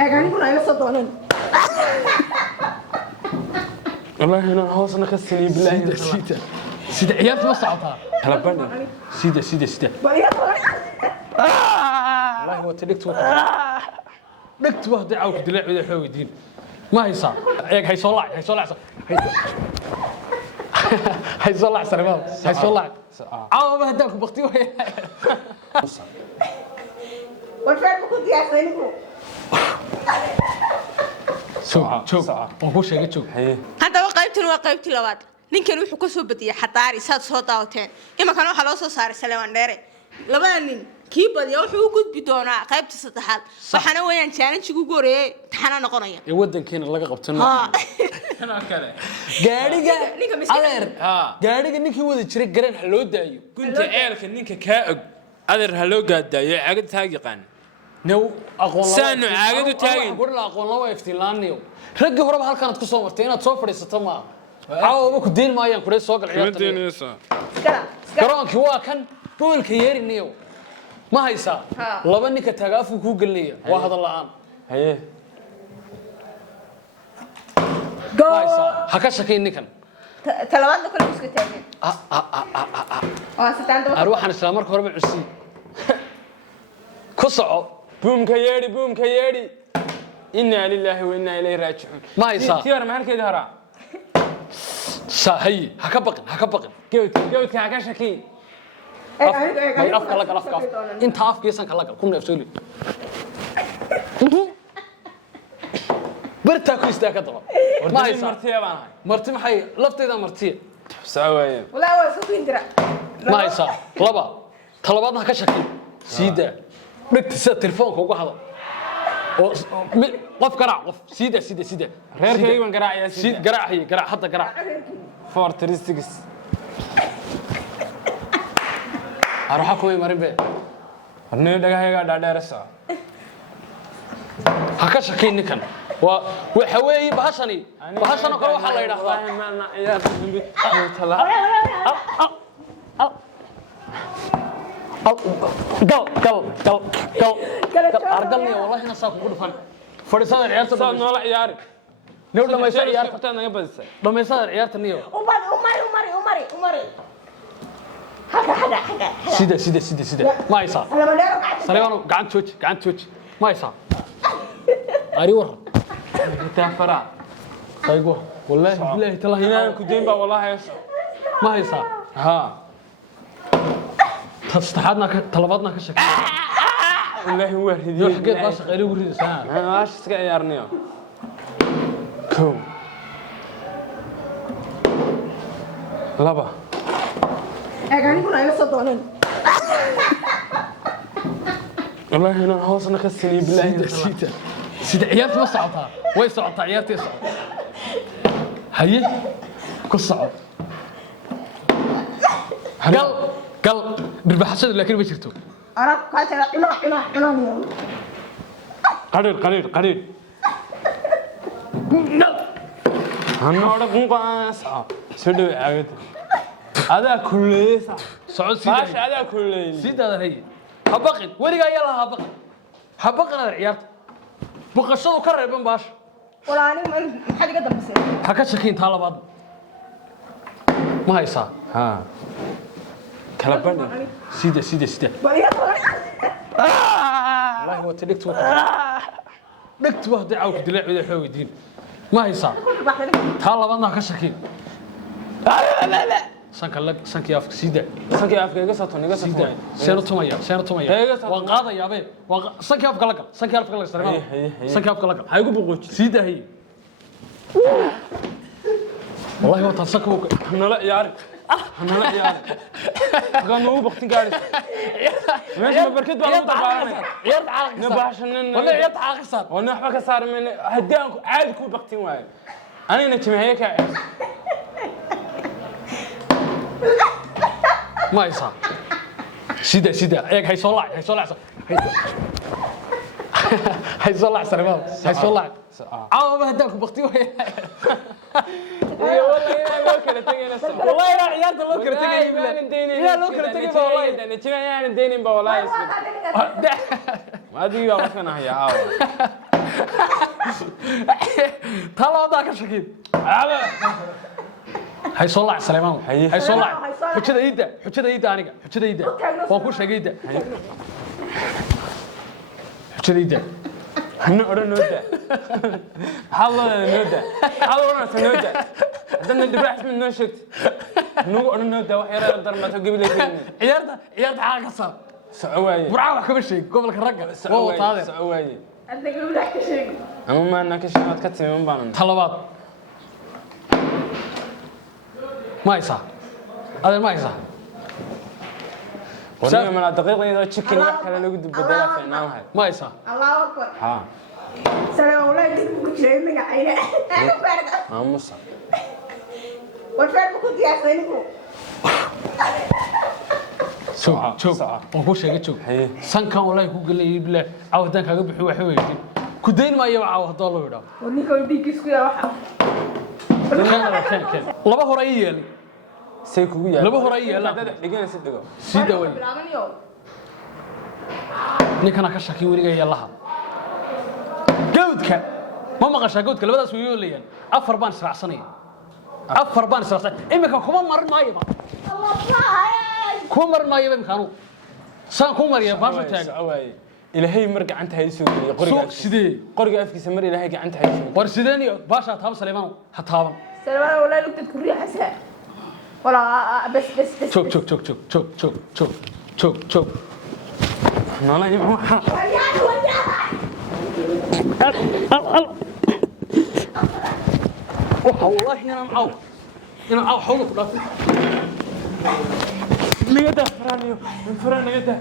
أغاني كنا إلى صدقنا والله هنا هوسنا كسني بالله سيدة عيالتي ما صعبتها كلبنا سيدة والله هو تلقت لقت واحد عاوك دلع وذا حوي دين ما هي صار هي صلاع هي صلاع سرمال هي صلاع عاو ما هداك بختي وهي والفعل كنت يا سينكو شوف وش هيك شوف هذا وقيبتي لبعض ninkan wuxuu ka soo badiyay xataari saad soo daawateen imankan waxa loo soo saaray Salman Dheere labada nin kii badiya wuxuu u gudbi doonaa qaybta saddexaad waxana weeyaan challenge ugu horeeyay taxana noqonaya ee wadankeena laga qabtano أنا كذا gaariga adeer gaariga ninkii wada jiray garan loo daayo كنت عيالك إنك كأج أدر هلو قاد يا عقد تاجي قان نو aqoon سانو عقد تاجي gor la aqoon loo iftilaanayo ragga horeba halkan aad ku soo martay inaad soo fadhiisato ma caawa ku deen maayaan ku soo gal ciyaarta garoonkii waa kan goolka yeerinayo ma haysa laba ninka tagaafu ku galnaya waa hadal la'aan هيه ha ka shaqeyn ninkan talabaadna kale isku taageen sitaan daba arwaxan isla marka horeba cusii ku soco بوم كيادي إنا لله وإنا إليه راجعون ما haysa تيار ما هركي دهرا sahay ha ka baqin جوت كعكاشكي ay afka la gal inta afkiisan kala gal kun neefsooli barta ku istaaka daba ma haysa مرتيا بانها marti maxay lafteeda marti سوايا walaa waa isku indira ma haysa laba talabaadna ka shaqeey siida dhigtisa telefoonka uga hada oo qof garaac qof siida reerkayga baan garaacayaa siida garaac hadda garaac fortristics aruxa ku marin be arnay dhagahayga dhaadheerasa ha ka shaqeyn ninkan waa waxa weey bahashani kale waxa la yiraahdaa ma ana ciyaar mid tala gal argalni wallahi na saaq ugu dhufan fadhiisada ciyaarta soo noola ciyaar niyo dhamaysa ciyaarta ciyaarta naga badisay dhamaysa ciyaarta niyo umari haga sida ma haysa Salman Dheere gacanta Salman gacan jooji ma haysa ari war تافرا aygo wallahi billahi talahi هنا كدين با والله ma haysa ها tastaxadna ka talabaadna ka shaqeey والله هو هدي yo xagee ka shaqeeyay ugu ridaysaa انا واش اسك عيارنيو كو لبا أغاني كنا إلى صدقنا والله هنا هوسنا كسني بالله sida ciyaarta ma socotaa way socotaa ciyaartii socod haye ku soco gal dirbaxashada laakiin ma jirto أراك كاتلا إنا قليل انا ورا قنقاس سدو عاود هذا كله socod ماشي هذا كله sidaada haye ha baqin wariga ayaa ha baqin ciyaarta baqashadu ka reeban baash ولا أنا ما حد قدر بس ha ka shaqeyn taa labaad ma haysaa ها كلبنا sida والله هو تلقت واحد عاوك دلع وذا حوي دين ما haysaa taa labaadna ka shaqeyn لا sanka yaafka sida sanka afka iga sato niga sato seeno tumaya waan qaadayaa been sanka yaafka la gal sanka yaafka la gal ha igu boqoji sida hay والله هو تصكوا نلا عيار نلا عيار قاموا بختي قاعد ماشي بركت بقى طبعا عيار عاقص نباشن والله عيار عاقص وانا حبك صار من هدان عاد كو بختي واي انا نتمي هيك ما يصير سيدا ايق هي سو لاع هي سو لاع سرمال هي سو لاع عاو هداك بختي وهي والله لو كلا تجينا والله لا عيارته لو كلا تجي بالله لو كلا تجي والله انا تجي يعني دينين والله ما ادري وقفنا هي عاو تلا وضع كشكيد هاي صلاح سليمان هاي صلاح حجة يدا حجة يدا أنا حجة يدا وأكون شيء يدا حجة يدا نور نودا حاول نودا حاول نودا دنا دبرح من نشت نور نودا وحيرة قدر ما تجيب لي فين عيارة حاجة صار سعواي برافو كم شيء قبل كرجع سعواي سعواي أنت قبل لا شيء أما ما أنك شفت كتير من بان طلبات ما يصح هذا ما يصح والله من الدقيقة إذا تشكين وحكي لو قد بدلا في نامها ما يصح الله أكبر ها سلام الله يديك شيء من عينه أنا فرد مصر والفرد كنت يا سينكو شوف وهو شيء شوف هي سان كان والله يقول لي يبلع عودان كاغا بخي waxa weeyii كدين ما يبع عود الله يرا ونيكو ديكيس كيا waxa كان لبا هore yeelay سيكو يا لبا hore yeelay dad dhigana si dhigo sida way bilaabanayo ninkana ka shaki wariga yeelaha gowdka ma maqashaa gowdka labadaas way yeelayaan afar baan israacsanay afar baan israacsanay imika kuma marin maayo kuma marin maayo imikaanu saan ku mariya baasho taaga سعواي إلهي مرجع أنت هاي سوي سوق سيدي قرقة أفكي سمر إلهي أنت هاي سوي war sideen baasha taab Saleeman ha taaban سلام ولا لقيت كوري حسها ولا بس joog نالا يبغى والله انا معو حولك لا نجده فرانيو فران نجده